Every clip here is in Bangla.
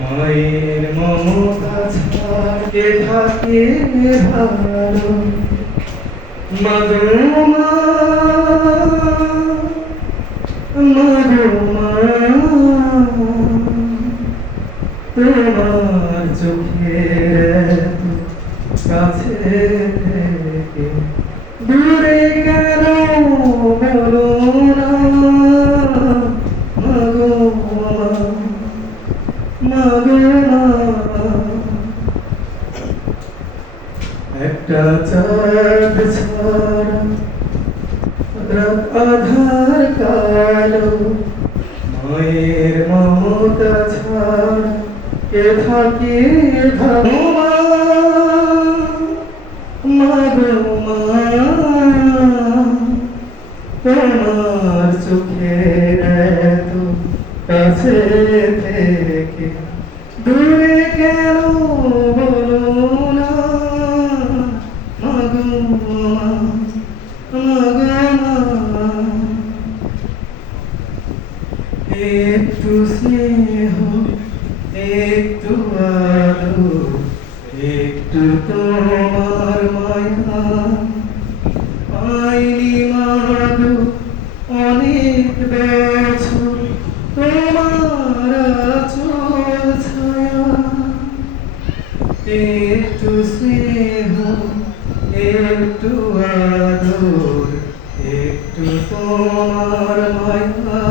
মায়ের মমতা ছাড়ে থাকে ভালো মা তোমার চোখের কাছে থেকে দূরে কেন বলো না একটা চাঁদ ছাড়া রাত আধার কালো মায়ের মমতা ছাড়া কে থাকে ভালো তোমার চোখের এত কাছে থেকে দূরে কেন বলো না একটু স্নেহ একটু আলো একটু তোমার মায়া পাইনি মাগো অনেক বছর তোমার আঁচল ছায়া একটু স্নেহ একটু আদর একটু তোমার মায়া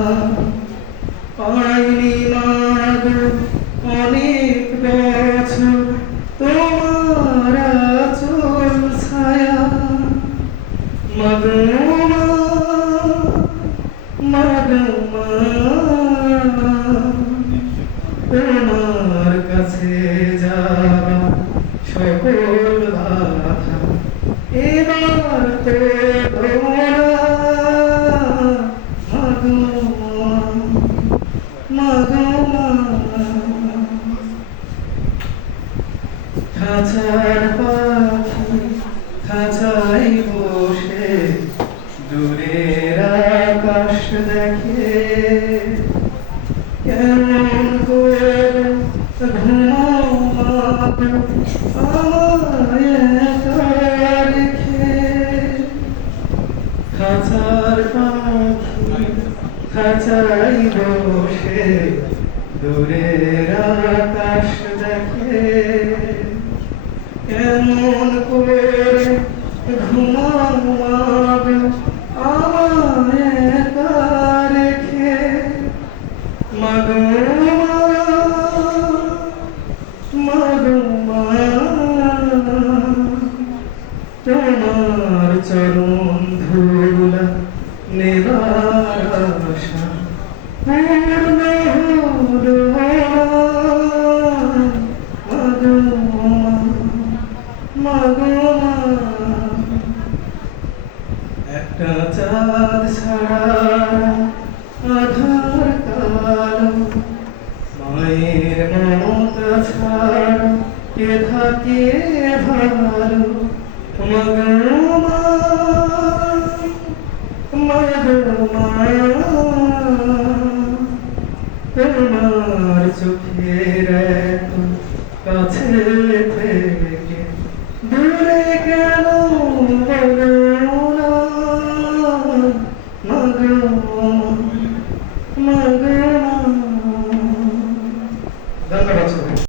পাইনি মাগো অনেক বছর তোমার আঁচল ছায়া তোমার কাছে যাওয়া সকল বাধা এবার তো খাঁচার পাখি খাঁচাই বসে দূরের আকাশ দেখে কেমন করে ঘুমাও আমায় একা রেখে খাঁচার পাখি খাঁচাই বসে দূরের আকাশ দেখে কেমন করে ঘুমাও আমায় একা রেখে তোমার চরণ ধুলা নেবার আশা পূর্ণ হলো একটা চাঁদ ছাড়া আধার কালো মায়ের মমতা ছাড়া কে থাকে ভালো তোমার চোখের এত কাছে থেকে দূরে কেন বলো না ধন্যবাদ।